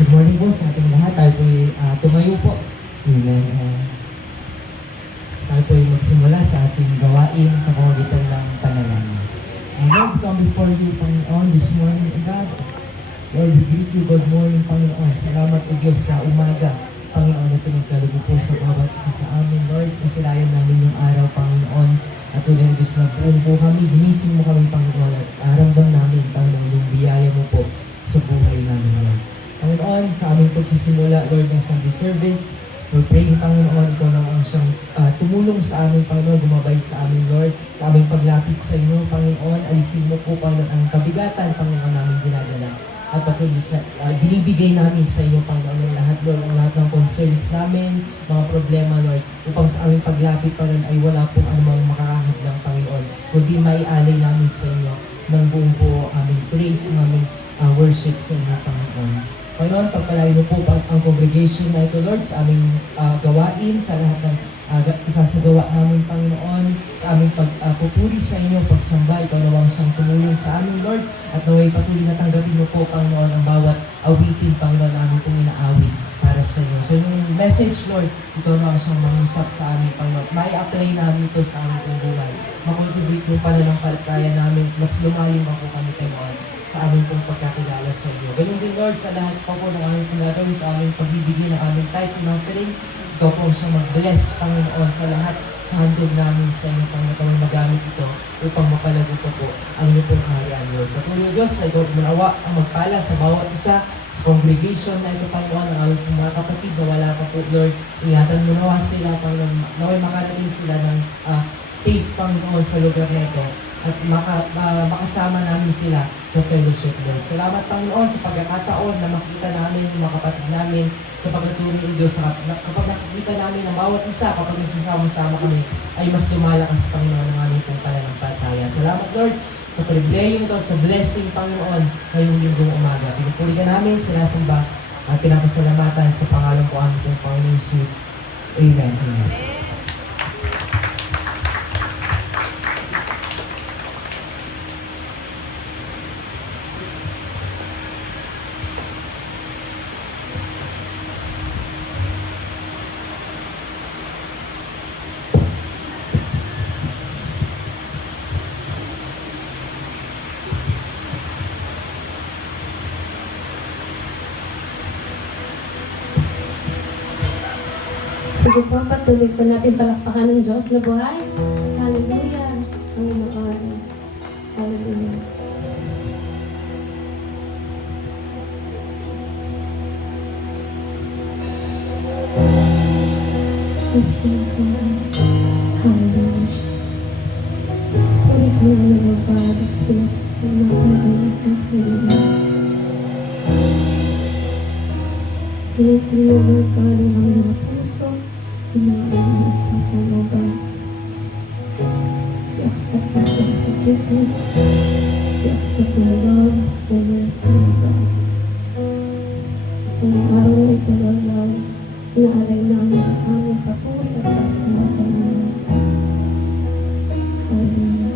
Good morning po sa ating lahat. Tayo po'y tumayo po. Amen. Tayo po'y magsimula sa ating gawain sa pamamagitan ng panalangin. Lord, we come before you, Panginoon, this morning, God. Lord, we greet you. Good morning, Panginoon. Salamat o Diyos sa umaga, Panginoon, na pinagkalubo po sa bawat isa sa amin, Lord. Nasilayan namin yung araw, Panginoon. At tulad ng Diyos na buong po kami, ginising mo kami, Panginoon, at aramdam namin, Panginoon, yung biyaya mo po sa buhay namin, Lord. Panginoon, sa aming pagsisimula, Lord, ng Sunday service, we're praying, Panginoon, ikaw na ang siyang tumulong sa aming, Panginoon, gumabay sa aming, Lord, sa aming paglapit sa inyo, Panginoon, alisin mo po, Panginoon, ang kabigatan, Panginoon, namin ginadala. At patuloy sa binibigay namin sa inyo, Panginoon, ang lahat, Lord, ang lahat ng concerns namin, mga problema, Lord, upang sa aming paglapit, Panginoon, ay wala pong anumang makakahag ng Panginoon, kundi maialay namin sa inyo ng buong po aming praise, ang aming worship sa inyo, Panginoon. Panginoon, pagpalain mo po ang congregation na ito, Lord, sa aming gawain, sa lahat ng isasagawa namin, Panginoon, sa aming pagpupuri sa inyo, pagsamba, ikaw nawang siyang tumulong sa amin, Lord, at naway patuloy na tanggapin mo po, Panginoon, ang bawat awitin, Panginoon, namin pong inaawit para sa inyo. So yung message, Lord, ikaw nawang siyang mangusap sa amin, Panginoon. May apply namin ito sa aming pong buhay. Makultivate yung pananampalataya namin, mas lumalim ako kami, Panginoon, sa aming pong pagkakilala sa iyo. Ganun din, Lord, sa lahat po ng aming pinagawin, sa aming pagbibigay ng aming tithes and offering, ikaw po siyang mag-bless, Panginoon, sa lahat sa handog namin sa inyo, Panginoon, kami magamit ito upang mapalago po ang inyong pong kaharian, Lord. Patuloy o Diyos, ay ikaw manawa ang magpala sa bawat isa sa congregation na ito, Panginoon, ang aming mga kapatid na wala pa po, Lord. Ingatan mo nawa sila, Panginoon, naway makarating sila ng safe, Panginoon, sa lugar na ito at makasama namin sila sa fellowship, Lord. Salamat, Panginoon, sa pagkakataon na makita namin yung mga kapatid namin sa pagkatuloy ng Diyos. Kapag nakikita namin ang bawat isa, kapag nagsasama-sama kami, ay mas lumalakas, Panginoon, ang aming pong pananampalataya. Salamat, Lord, sa pribilehyo ito, sa blessing, Panginoon, ngayong linggong umaga. Pinupuri ka namin, sinasamba, at pinapasalamatan sa pangalan po aming pong Panginoon Jesus. Amen. Amen. Sige po, patuloy po natin palakpakan ng Diyos na buhay. Hallelujah, Panginoon. Hallelujah. Yes, Lord. Hallelujah, Jesus. Puri ka na Lord God at pinasit sa natin ang Panginoon. Pinasin mo, Lord God, ang mga puso, ang mga isipan, Lord God. We accept your forgiveness. We accept your love, your mercy, Lord God. At sa mga araw na ito, Lord God, inaalay namin ang aming papuri at pagsama sa inyo. Hallelujah.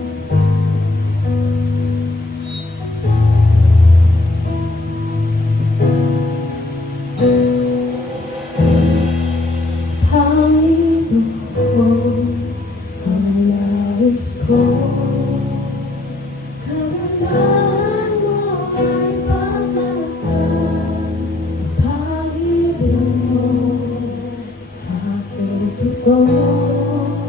Oh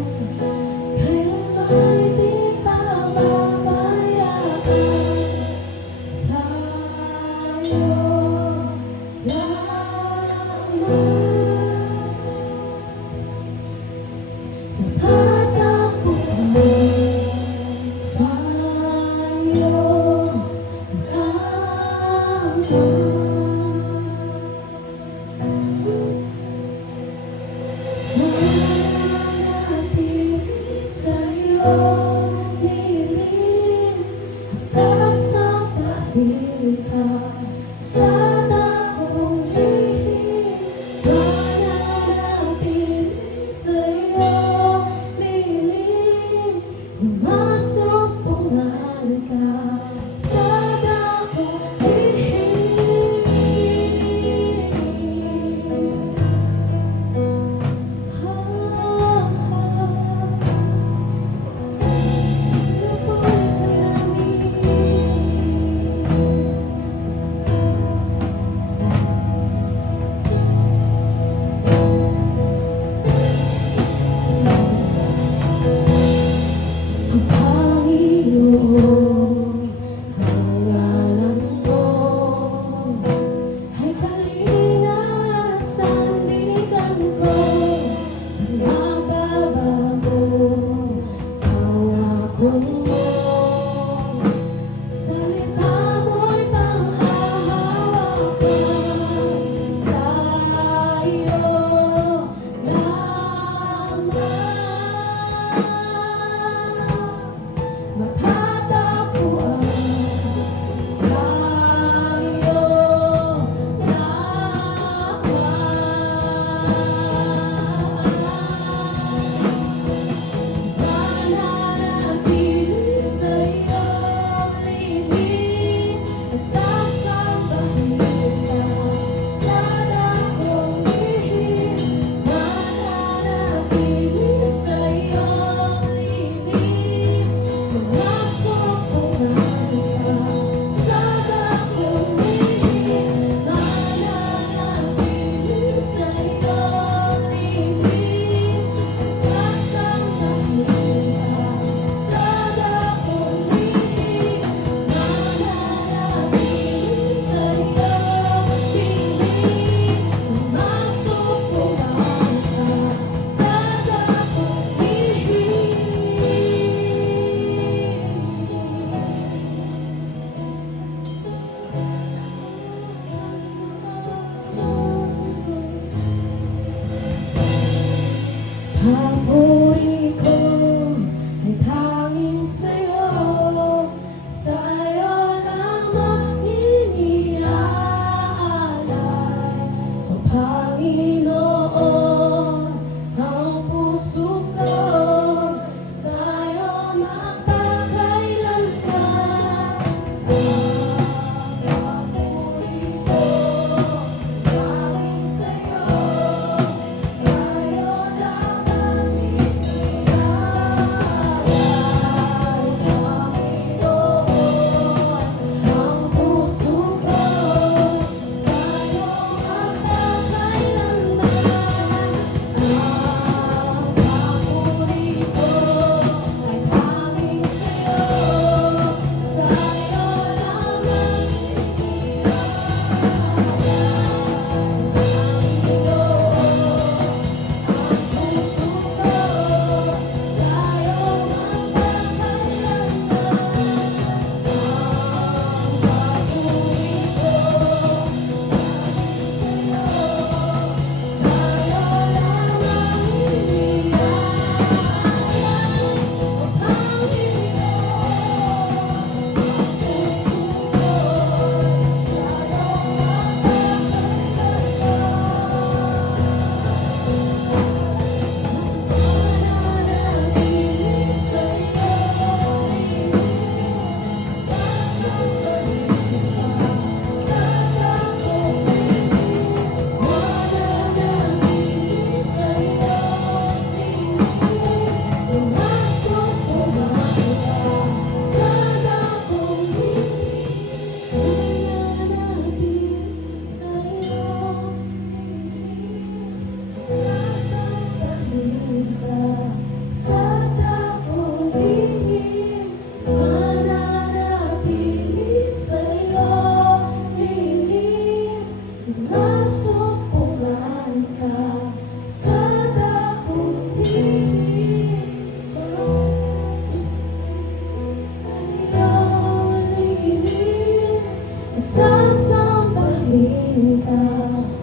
ka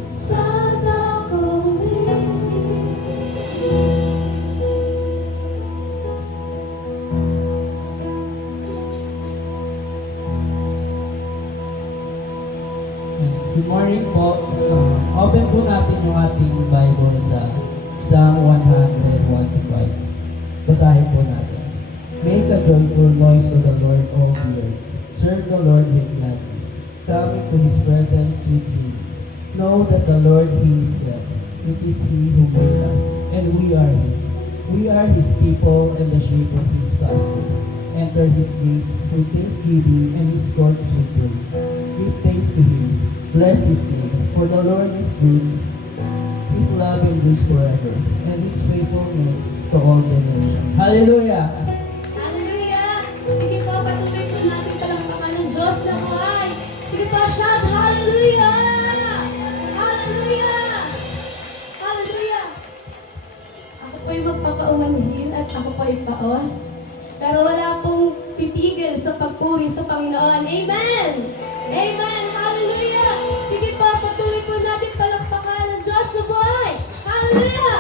sa dakong Good morning po. Open po natin yung ating Bible sa Psalm 101:5. Basahin po natin. Make a joyful noise to the Lord, all the earth. Serve the Lord with gladness. Come into His presence with singing. Know that the Lord, He is God. It is He who made us, and we are His. We are His people and the sheep of His pasture. Enter His gates with thanksgiving and His courts with praise. Give thanks to Him. Bless His name, for the Lord is good. His love endures forever, and His faithfulness to all generations. Hallelujah! Hallelujah! Sige po, patuloy po natin palakpakan ng Diyos na buhay. Sige po, shout hallelujah! Hallelujah! Hallelujah! Ako po yung magpapaumanhin at ako po ay paos. Pero wala pong titigil sa pagpuri sa Panginoon. Amen! Amen! Hallelujah! Sige po, patuloy po natin palakpakan ng Diyos na buhay. Hallelujah!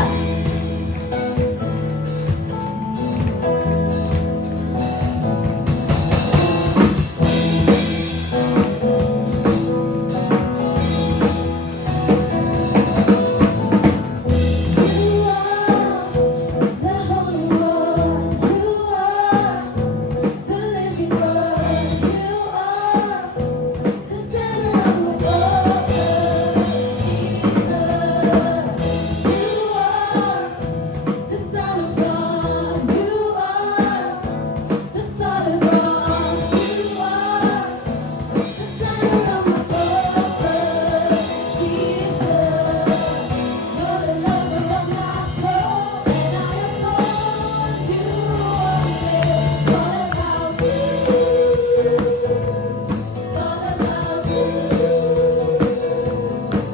You are the Holy One. You are the living Word. You are the center of the focus, Jesus. You are the Son of God. You are the solid rock. You are the center of my focus, Jesus. You're the lover of my soul, and I adore you. It's all about you. It's all about you.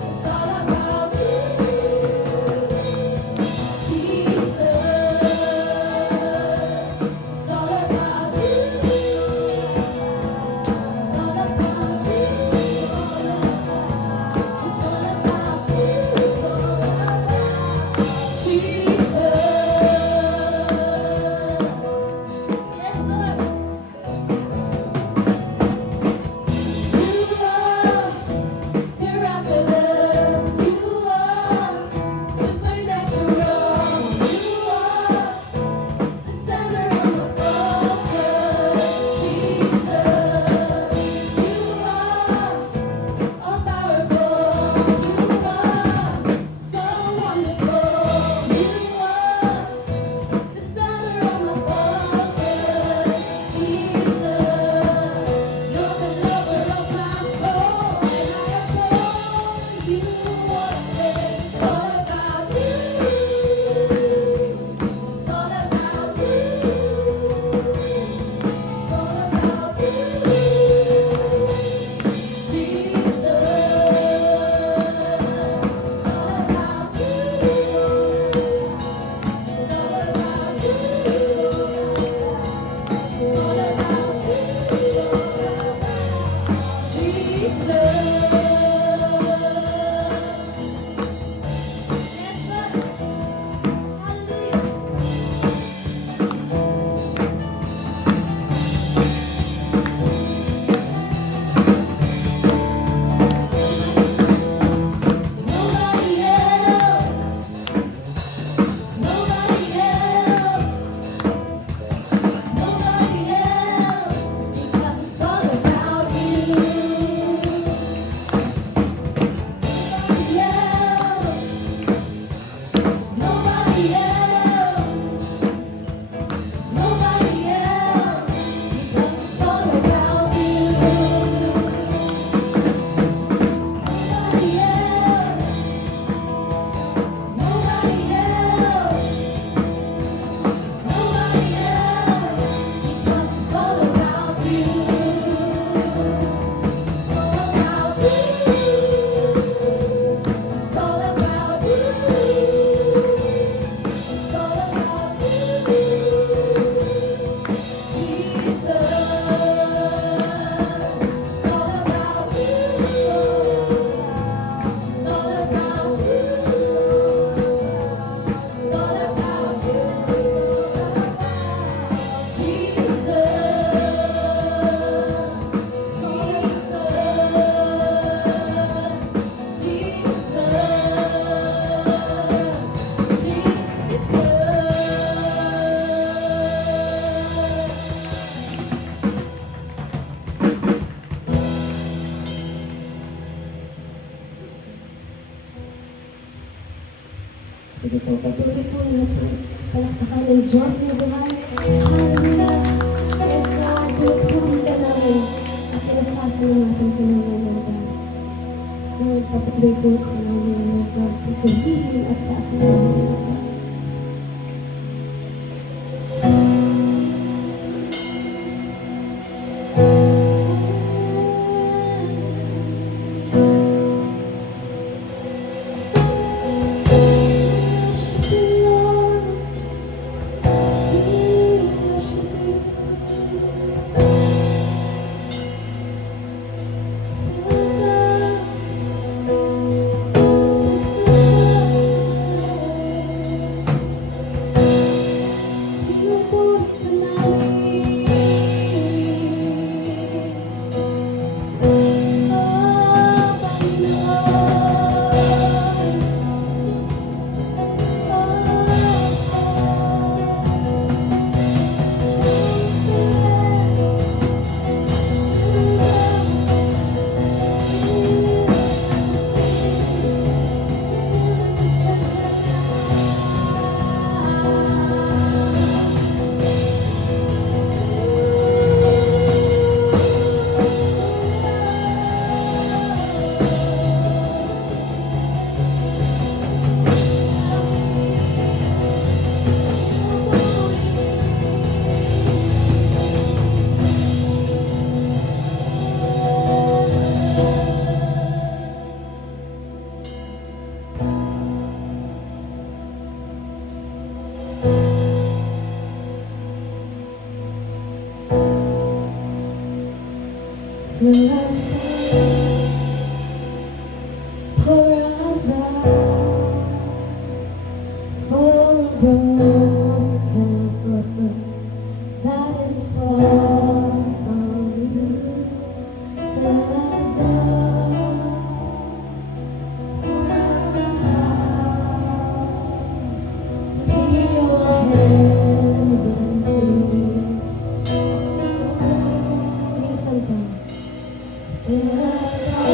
It's all about you, Jesus. It's all about you. It's all about you. It's all about you, Jesus. Yes, Lord. You are miraculous. You are supernatural. You are the center of my focus, Jesus. You are all powerful. You are so wonderful. You are the center of my focus, Jesus. You're the lover of my soul, and I adore you. It's all about you. It's all about you. It's all about you, Jesus. It's all about you. It's all about you. It's all about you, Jesus. Sige po, patuloy po natin palakpakan ng Diyos na buhay. Hallelujah! Yes, Lord, pinupuri ka namin at pinasasalamatan ka namin, Lord God. Lord, patuloy po ka namin, Lord God, pupurihin at sasalamin, Lord God. Will I sing pour us out for a broken heart that is far from you? Fill us up, pour us out, to be your hands and feet. Minsan pa. Fill us up,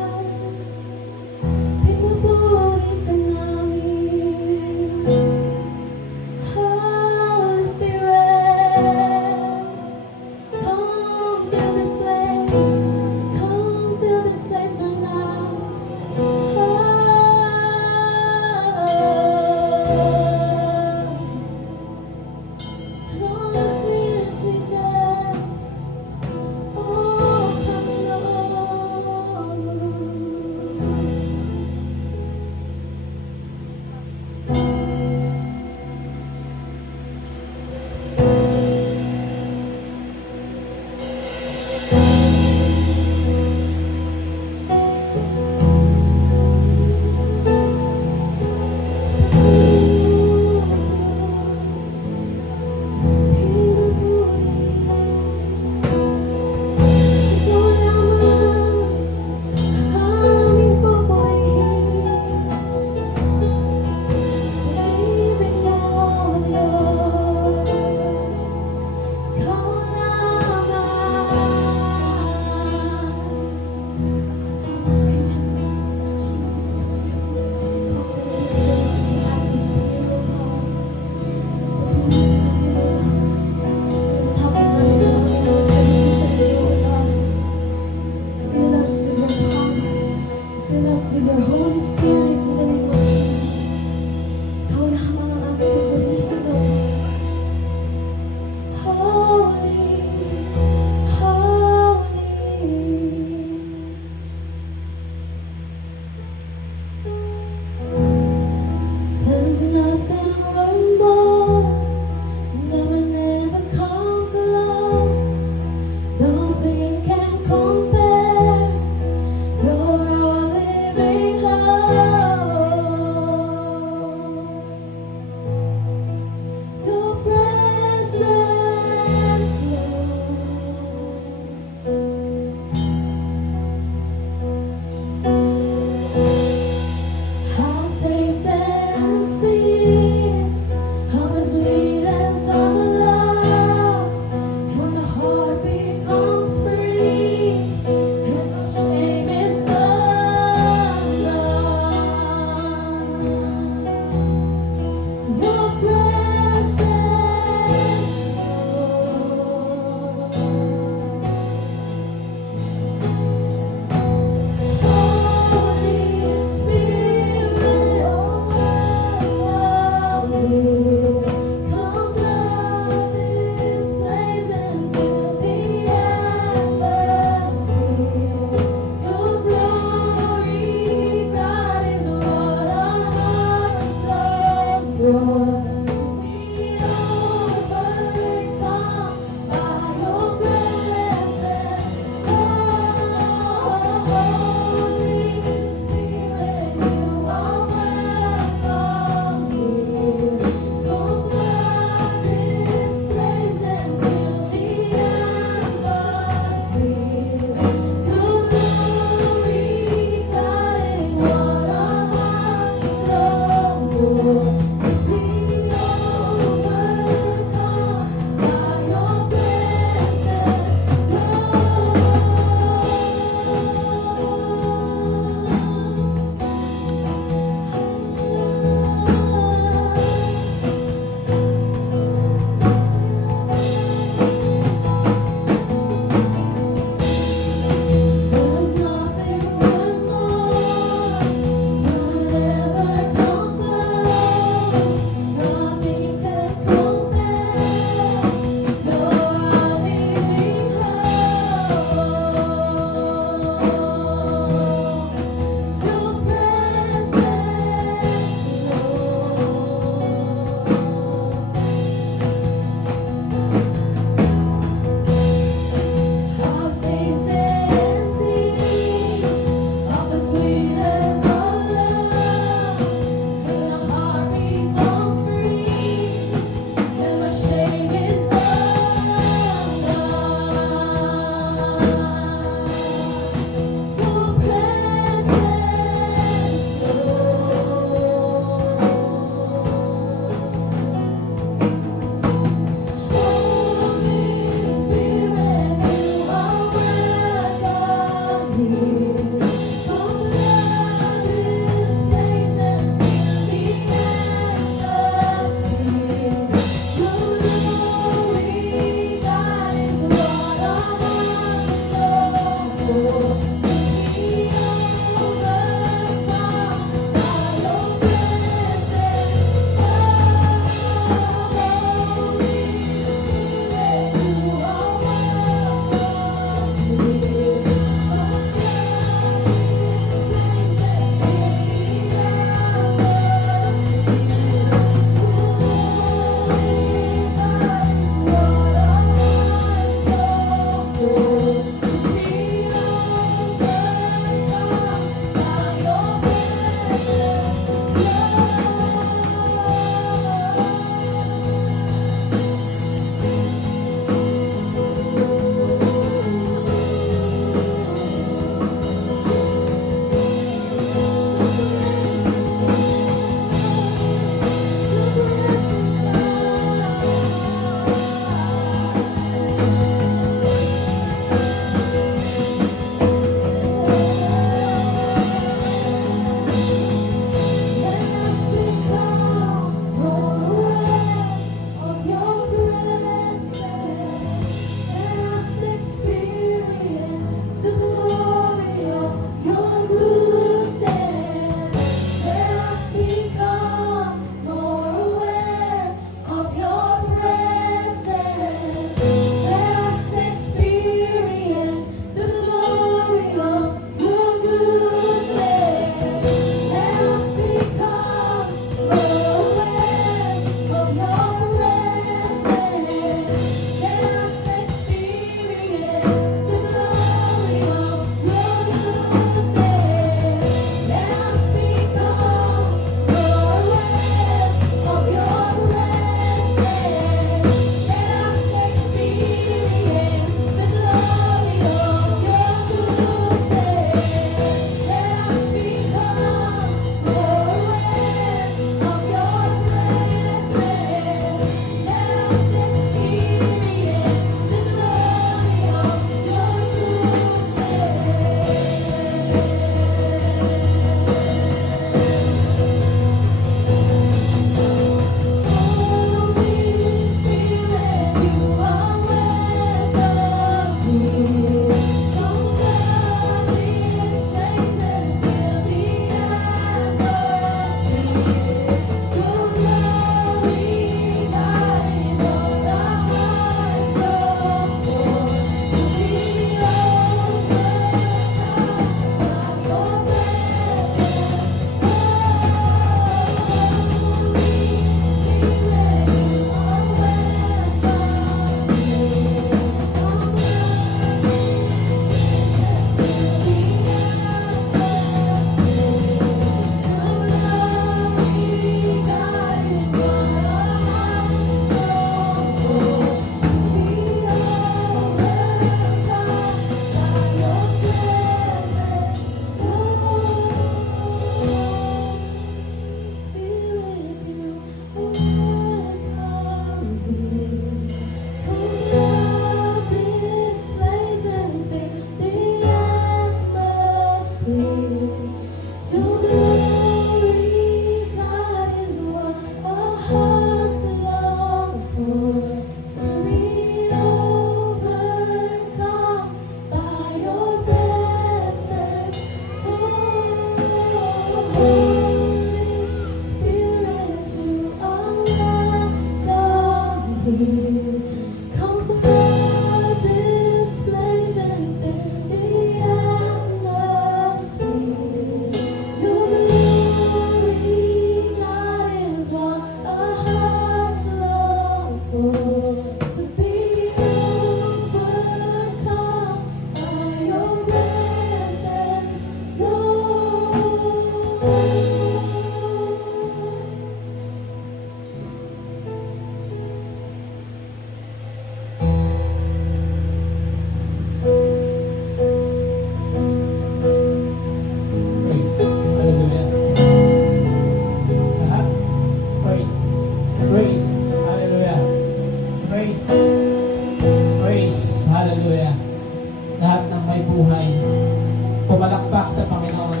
pumalakpak sa Panginoon.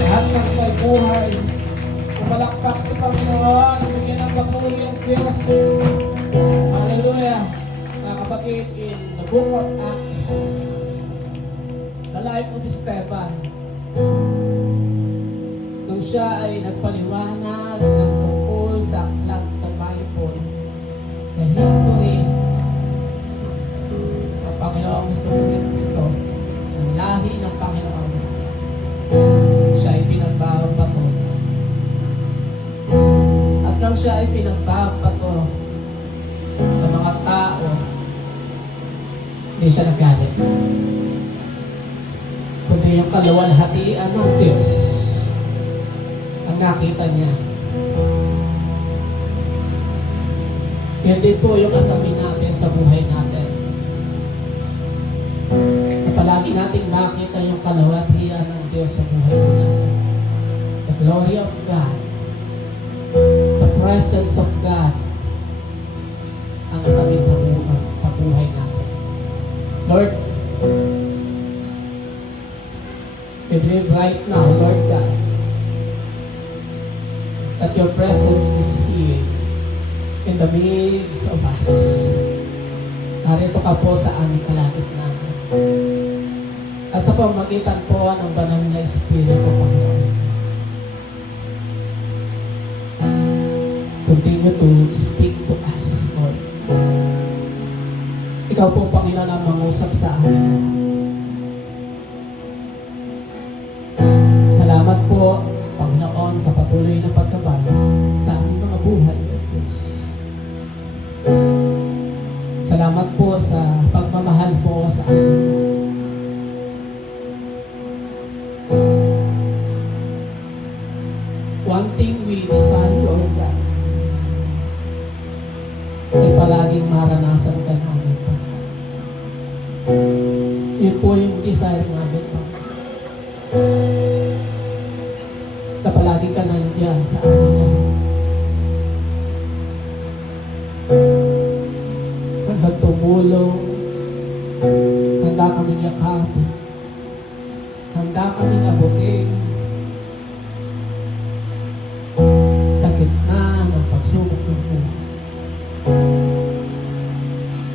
Lahat ng may buhay, pumalakpak sa Panginoon, bigyan ng papuri ang Diyos. Hallelujah. Mga kapatid, in the book of Acts, life of Stephen. Nung siya ay nagpaliwanag ng tungkol sa aklat sa Bible, na history ng Panginoong Kristo, ang lahi ng Panginoon, siya ay pinagbabato. At nang siya ay pinagbabato ng mga tao, hindi siya nagalit. Kundi yung kaluwalhatian ng Diyos ang nakita niya. Yan din po yung kasabi natin sa buhay natin. Na palagi nating nakita yung kaluwalhatian ng Diyos sa buhay po natin. The glory of God, the presence of God, ang kasabi sa buhay natin. Lord, we believe right now, Lord God, that your presence is here in the midst of us. Narito ka po sa aming kalagitnaan. At sa pamagitan po ng banal na Espiritu, Panginoon, continue to speak to us, Lord. Ikaw po, Panginoon, ang mangusap sa amin. Salamat po, Panginoon, sa patuloy na pagkabalo sa aming mga buhay, O Diyos. Salamat po sa pagmamahal po sa amin. One thing we desire, Lord God, ay palaging maranasan ka namin, Panginoon. Yun po yung desire namin, Panginoon. Na palagi ka nandyan sa amin lahat. Hanggang tumulong, handa kaming yakapin, handa kaming abutin sa gitna ng pagsubok ng buhay.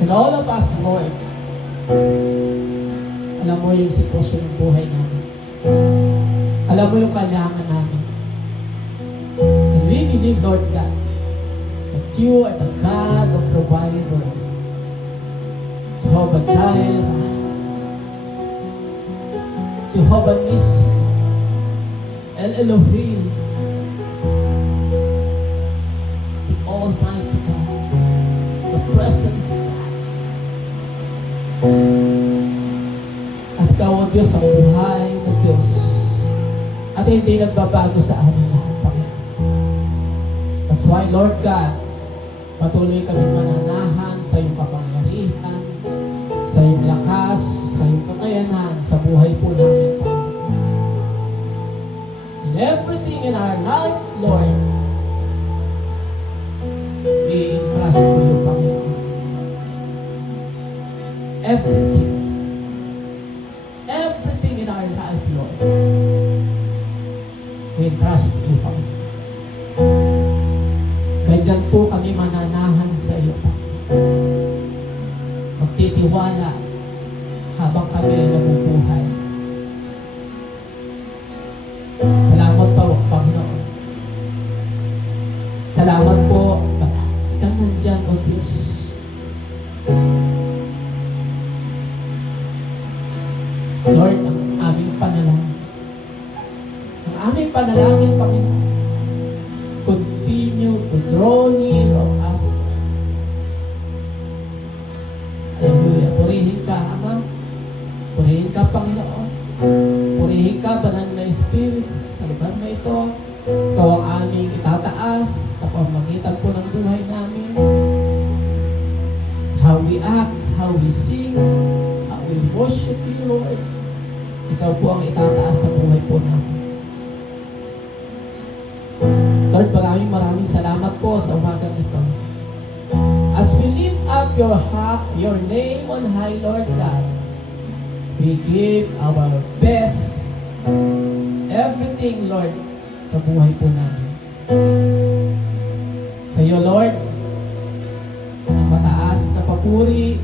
And all of us, Lord, alam mo yung sitwasyon ng buhay namin. Alam mo yung kailangan namin. And we believe, Lord God, that you are the God of provider. Jehovah Jireh, Jehovah Nissi, El Elohim, the Almighty God, the presence God. At ikaw, O Diyos, ang buhay ng Diyos. At hindi nagbabago sa amin lahat, Panginoon. That's why, Lord God, patuloy kami mananahan sa iyong kapangyarihan, sa iyong lakas, sa iyong kakayanan, sa buhay po namin, Panginoon. In everything in our life, Lord, we entrust to you, Panginoon. Everything. Everything in our life, Lord, we entrust to you, Panginoon. Ganyan po kami mananahan sa iyo, Panginoon. Magtitiwala habang kami ay nabubuhay. Salamat po, Panginoon. Salamat po, palagi kang nandyan, O Diyos. Lord, ang aming panalangin. Ang aming panalangin, Panginoon. Continue to draw near of us. Hallelujah. Purihin ka, Ama. Purihin ka, Panginoon. Purihin ka, Banal na Espiritu. Sa lugar na ito, ikaw ang aming itataas sa pamagitan po ng buhay namin. How we act, how we sing, how we worship you, Lord. Ikaw po ang itataas sa buhay po namin. Lord, maraming salamat po sa umagang ito. As we lift up your name on high, Lord God, we give our best, everything, Lord, sa buhay po namin. Sa iyo, Lord, ang mataas na papuri,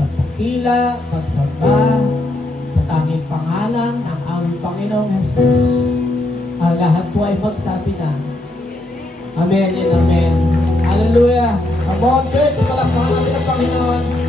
pagpakila, pagsamba, sa tanging pangalan Panginoong Jesus. Ang lahat po ay magsabi na, Amen and Amen. Hallelujah. Come on, church, palakpakan natin ang Panginoon.